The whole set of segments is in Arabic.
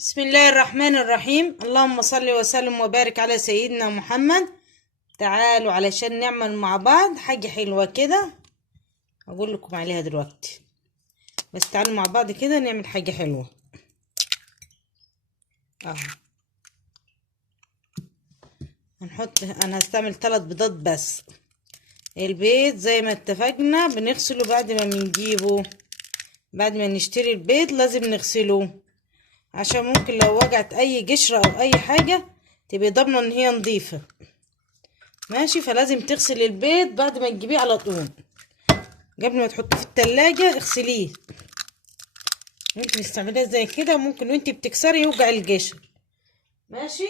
بسم الله الرحمن الرحيم. اللهم صل وسلم وبارك على سيدنا محمد. تعالوا علشان نعمل مع بعض حاجة حلوة كده اقول لكم عليها دلوقتي. بس تعالوا مع بعض كده نعمل حاجة حلوة اهو. انا هستعمل 3 بيضات بس. البيض زي ما اتفقنا بنغسله بعد ما بنجيبه، بعد ما نشتري البيض لازم نغسله عشان ممكن لو وجعت اي قشرة او اي حاجة تبقى ضامنة ان هي نظيفة. ماشي، فلازم تغسل البيض بعد ما تجيبيه على طول، قبل ما تحطيه في التلاجة اغسليه. ممكن تستعمليه زي كده، ممكن وانتي بتكسري يوجع القشر. ماشي،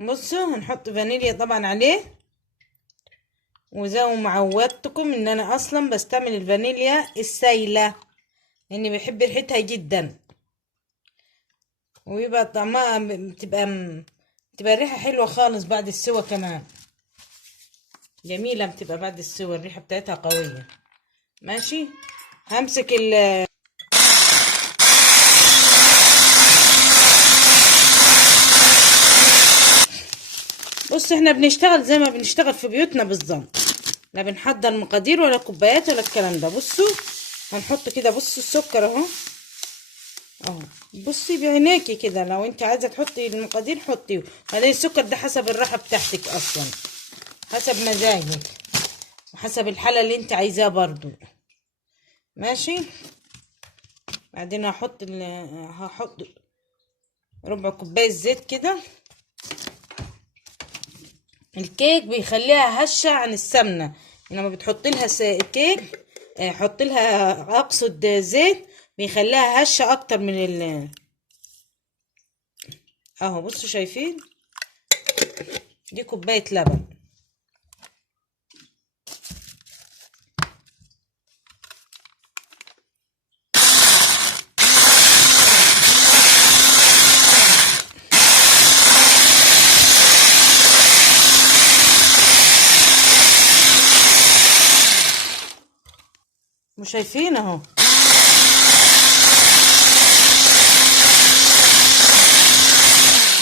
بصوا هنحط فانيليا طبعا عليه، وزي ما معودتكم ان انا اصلا بستعمل الفانيليا السايله لاني بحب ريحتها جدا، ويبقى طعمها بتبقى الريحه حلوه خالص بعد السوا كمان، جميله بتبقى بعد السوا الريحه بتاعتها قويه. ماشي، همسك بص احنا بنشتغل زي ما بنشتغل في بيوتنا بالظبط، لا بنحضر مقادير ولا كوبايات ولا الكلام ده. بصوا هنحط كده، بصوا السكر اهو بصي بعينيكي كده، لو انت عايزه تحطي المقادير حطيه. بعدين السكر ده حسب الراحه بتاعتك اصلا، حسب مزاجك وحسب الحاله اللي انت عايزاه برضو. ماشي، بعدين هحط ربع كوبايه زيت كده. الكيك بيخليها هشه عن السمنه، لما بتحط لها كيك حط لها اقصد زيت بيخليها هشه اكتر من اهو. بصوا شايفين، دي كوبايه لبن. مش شايفين اهو،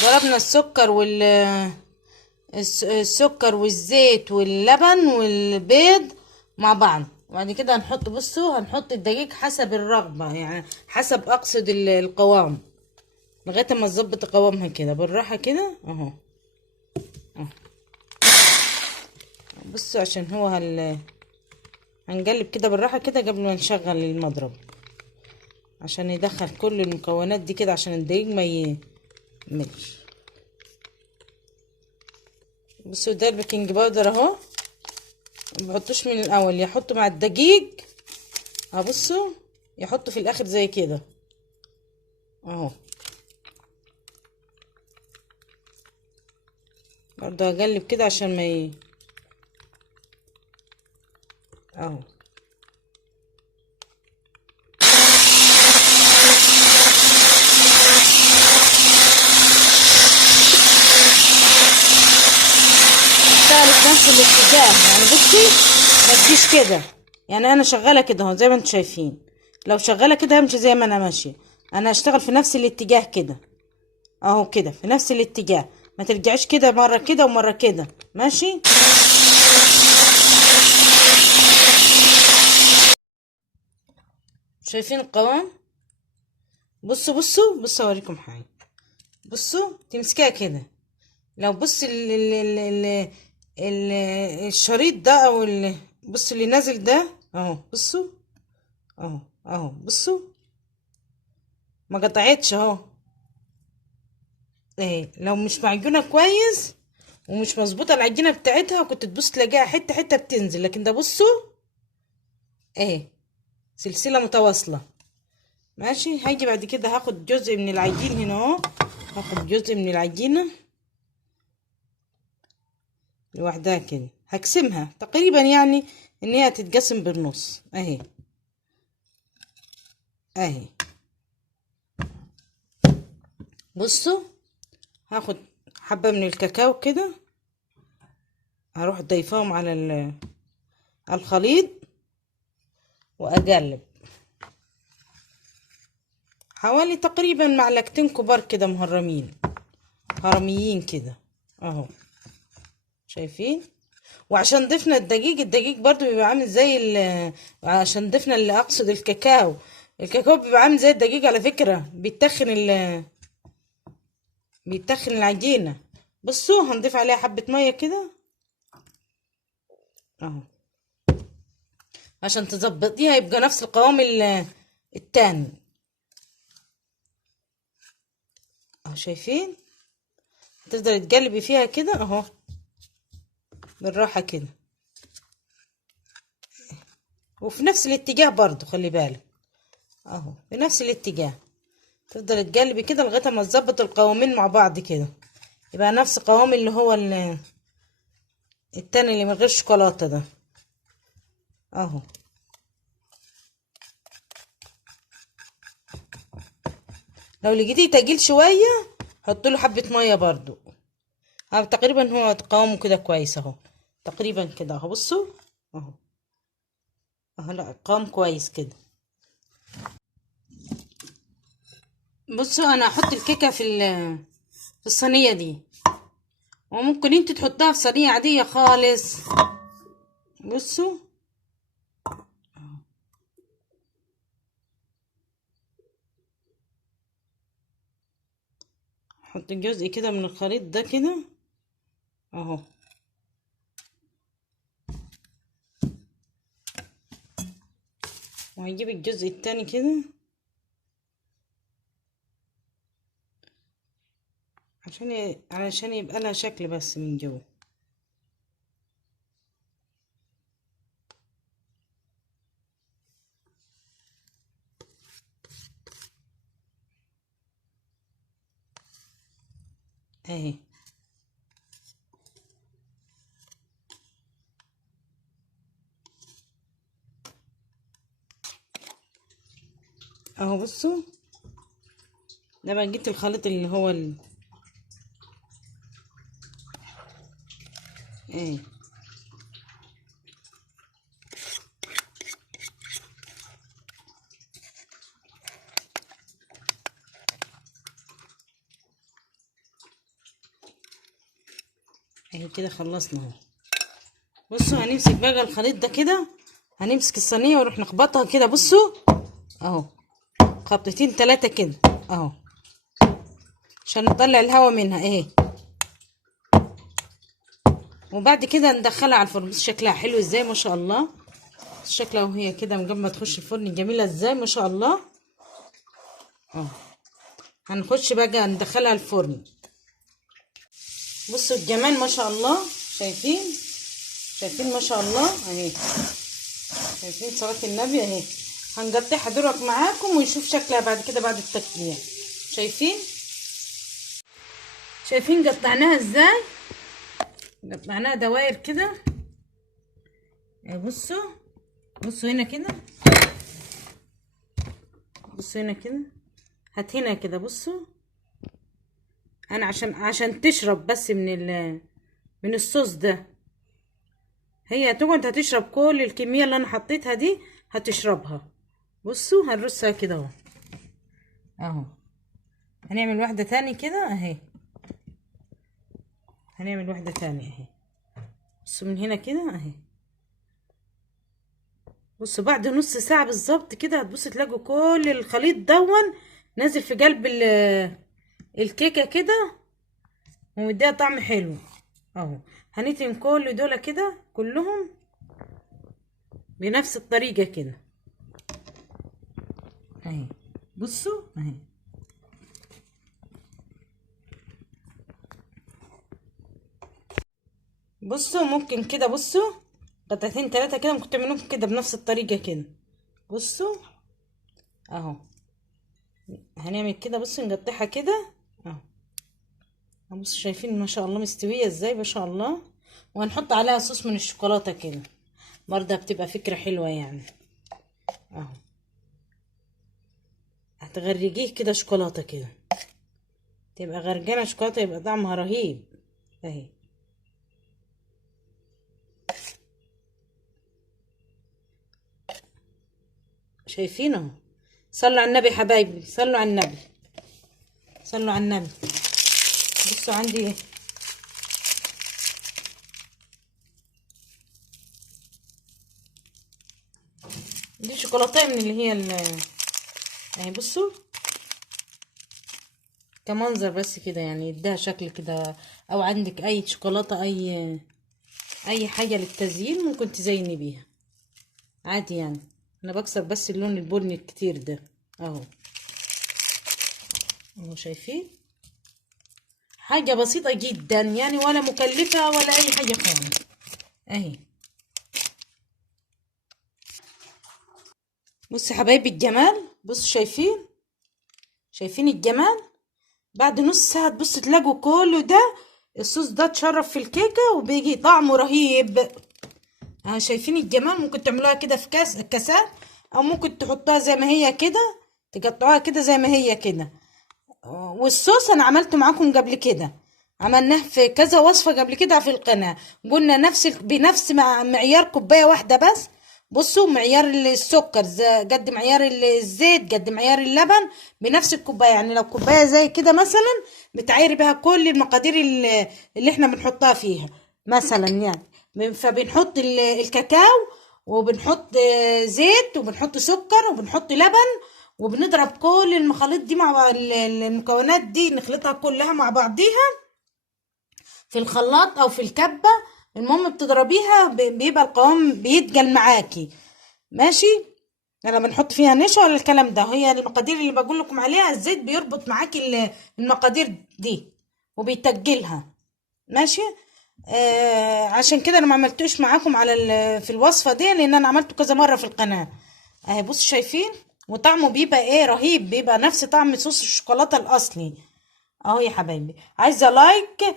ضربنا السكر والزيت واللبن والبيض مع بعض، وبعد كده هنحط، بصوا هنحط الدقيق حسب الرغبة، يعني حسب اقصد القوام، لغاية ما تظبط قوامها كده بالراحة كده اهو. بصوا عشان هنقلب كده بالراحة كده قبل ما نشغل المضرب، عشان يدخل كل المكونات دي كده عشان الدقيق ما يملش. بصوا ده البيكنج باودر اهو، مبحطوش من الاول، يحطوا مع الدقيق بصوا يحطوا في الاخر زي كده اهو. برضه هقلب كده عشان ما اهو. اشتغل في نفس الاتجاه، يعني بصي ما تجيش كده، يعني انا شغاله كده اهو زي ما انتم شايفين. لو شغاله كده همشي زي ما انا ماشيه، انا هشتغل في نفس الاتجاه كده اهو، كده في نفس الاتجاه، ما ترجعيش كده مره كده ومره كده. ماشي، شايفين القوام؟ بصوا اوريكم حاجه. بصوا تمسكيها كده، لو بص ال الشريط ده او بص اللي نازل ده اهو، بصوا اهو بصوا ما قطعتش اهو. ايه لو مش معجونه كويس ومش مظبوطه العجينه بتاعتها كنت تبص تلاقيها حته حته بتنزل، لكن ده بصوا ايه سلسله متواصله. ماشي، هاجي بعد كده هاخد جزء من العجين هنا اهو، هاخد جزء من العجينه لوحدها كده، هقسمها تقريبا يعني ان هي تتقسم بالنص اهي اهي. بصوا هاخد حبة من الكاكاو كده، هروح ضيفاهم على الخليط واقلب. حوالي تقريبا معلقتين كبار كده مهرمين، هرميين كده اهو، شايفين. وعشان ضفنا الدقيق، الدقيق برضو بيبقى عامل زي عشان ضفنا اللي اقصد الكاكاو، الكاكاو بيبقى عامل زي الدقيق على فكرة، بيتخن العجينة. بصوا هنضيف عليها حبة مية كده اهو، عشان تظبطيها يبقى نفس القوام التاني اهو، شايفين. تفضلي تقلبي فيها كده اهو بالراحة كده، وفي نفس الاتجاه برضو خلي بالك اهو، في نفس الاتجاه تفضلي تقلبي كده لغاية ما تظبط القوامين مع بعض كده، يبقى نفس قوام اللي هو التاني اللي من غير شوكولاتة ده اهو. لو لقيتيه تقيل شوية حط له حبة مية برضو. تقريبا هو قوامه كده كويس اهو، تقريبا كده اهو، بصوا اهو اهو، لا قوام كويس كده. بصوا انا هحط الكيكة في الصينية دي، وممكن انت تحطها في صينية عادية خالص. بصوا حط جزء كده من الخليط ده كده اهو، وهجيب الجزء التاني كده علشان يبقى لها شكل بس من جوه اهي اهو. بصوا ده بقى جبت الخليط اللي هو اهي اهي كده خلصنا اهو. بصوا هنمسك بقى الخليط ده كده، هنمسك الصينية ونروح نخبطها كده، بصوا اهو، خبطتين تلاتة كده اهو، عشان نطلع الهواء منها اهي. وبعد كده ندخلها على الفرن. بص شكلها حلو ازاي ما شاء الله، شكلها وهي كده من قبل ما تخش الفرن جميلة ازاي ما شاء الله اهو. هنخش بقى ندخلها الفرن. بصوا الجمال ما شاء الله، شايفين، شايفين ما شاء الله اهي، شايفين صلاة النبي اهي. هنقطعها دلوقتي معاكم ونشوف شكلها بعد كده بعد التقطيع. شايفين، شايفين قطعناها ازاي، قطعناها دواير كده اهي. بصوا، بصوا هنا كده، بصوا هنا كده، هات هنا كده. بصوا انا عشان تشرب بس من الصوص ده، هي هتقعد هتشرب كل الكمية اللي انا حطيتها دي هتشربها. بصوا هنرصها كده اهو اهو. هنعمل واحدة تاني كده اهي، هنعمل واحدة تانية اهي. بصوا من هنا كده اهي. بصوا بعد نص ساعة بالظبط كده هتبصوا تلاقوا كل الخليط دون نازل في قلب الكيكة كده، ومديها طعم حلو اهو. هنتم كل دول كده كلهم بنفس الطريقة كده اهي. بصوا اهي، بصوا ممكن كده، بصوا قطعتين تلاتة كده ممكن تعملوهم كده بنفس الطريقة كده. بصوا اهو، هنعمل كده. بصوا نقطعها كده اهو، بصوا شايفين ما شاء الله مستوية ازاي ما شاء الله. وهنحط عليها صوص من الشوكولاتة كده برضه بتبقى فكرة حلوة يعني اهو. هتغرقيه كده شوكولاتة كده، تبقى غرقانة شوكولاتة يبقى طعمها رهيب اهي. شايفين اهو، صلوا على النبي حبايبي، صلوا على النبي، صلوا على النبي. بصوا عندي ايه، دي شوكولاته من اللي هي اهي. بصوا كمنظر بس كده، يعني يديها شكل كده. او عندك اي شوكولاته، اي حاجه للتزيين ممكن تزيني بيها عادي يعني. انا بكسر بس اللون البني الكتير ده اهو. اهو شايفين، حاجه بسيطه جدا يعني، ولا مكلفه ولا اي حاجه خالص اهي. بصوا حبايبي الجمال، بصوا شايفين الجمال. بعد نص ساعه تبصوا تلاقوا كله ده الصوص ده اتشرب في الكيكه وبيجي طعمه رهيب. اهو شايفين الجمال. ممكن تعملوها كده في كاسات، او ممكن تحطوها زي ما هي كده، تقطعوها كده زي ما هي كده. والصوص انا عملته معاكم قبل كده، عملناه في كذا وصفة قبل كده في القناة. قلنا بنفس معيار كوباية واحدة بس. بصوا معيار السكر قد معيار الزيت قد معيار اللبن، بنفس الكوباية. يعني لو كوباية زي كده مثلا بتعيري بها كل المقادير اللي احنا بنحطها فيها مثلا يعني. فبنحط الكاكاو، وبنحط زيت، وبنحط سكر، وبنحط لبن، وبنضرب كل المخاليط دي مع المكونات دي، نخلطها كلها مع بعضيها في الخلاط او في الكبة. المهم بتضربيها بيبقى القوام بيتقل معاكي ماشي. لما بنحط فيها نشا ولا الكلام ده، هي المقادير اللي بقول لكم عليها. الزيت بيربط معاكي المقادير دي وبيتقلها ماشي. عشان كده انا ما عملتوش معاكم على في الوصفه دي، لان انا عملته كذا مره في القناه اهي. بصوا شايفين، وطعمه بيبقى ايه رهيب، بيبقى نفس طعم صوص الشوكولاته الاصلي اهو يا حبايبي. عايزه لايك،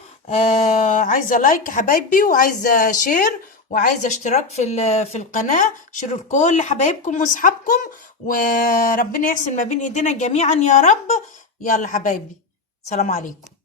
عايزه لايك يا حبايبي، وعايزه شير، وعايزه اشتراك في القناه. شيروا لكل حبايبكم واصحابكم، وربنا يحسن ما بين ايدينا جميعا يا رب. يلا حبايبي، سلام عليكم.